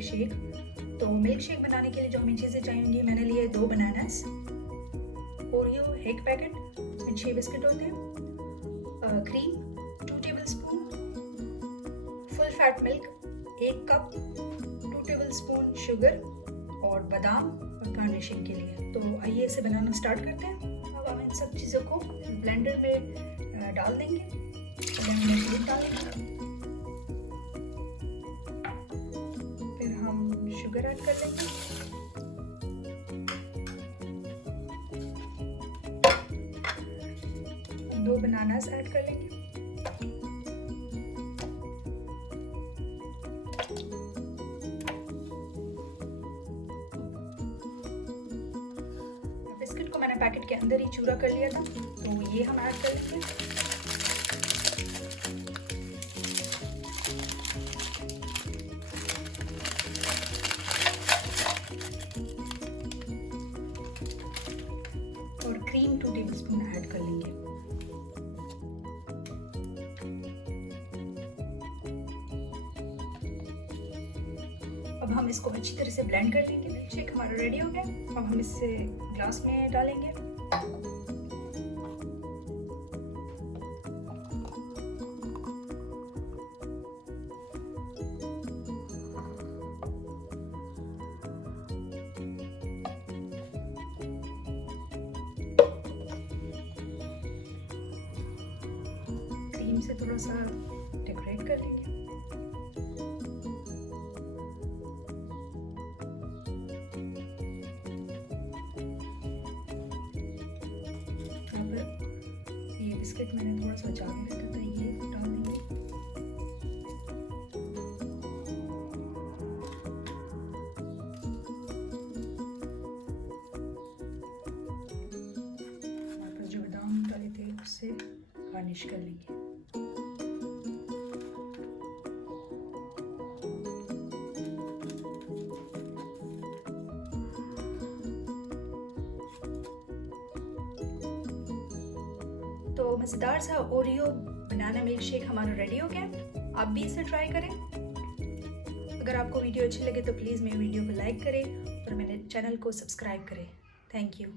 Milk shake. तो milk shake बनाने के लिए जो हमें चीज़ें चाहिए, मैंने लिए 2 bananas, Oreo 1 packet and 6 biscuit होते हैं, cream 2 table spoon, full fat milk 1 cup, 2 table spoon sugar और बादाम और गार्निशिंग के लिए। तो आइए इसे बनाना स्टार्ट करते हैं। अब हम इन सब चीज़ों को ब्लेंडर में डाल देंगे, ब्लेंडर में दूध डालेंगे, फिर हम शुगर ऐड कर देंगे, दो बनानास ऐड कर लेंगे, बिस्किट को मैंने पैकेट के अंदर ही चूरा कर लिया था, तो ये हम ऐड कर लेंगे। और क्रीम 2 टेबलस्पून ऐड कर लेंगे। अब हम इसको अच्छी तरह से ब्लेंड कर लेंगे। मिल्क शेक हमारा रेडी हो गया। अब हम इसे ग्लास में डालेंगे। क्रीम से थोड़ा सा डेकोरेट कर लेंगे। ये बिस्किट मैंने थोड़ा सा जाने रखा था, ये डाल देंगे। और जो बादाम डाले थे उससे गार्निश कर लेंगे। तो मज़ेदार सा ओरियो बनाना मिल्क शेक हमारा रेडी हो गया। आप भी इसे ट्राई करें। अगर आपको वीडियो अच्छी लगे तो प्लीज़ मेरे वीडियो को लाइक करें और मेरे चैनल को सब्सक्राइब करें। Thank you.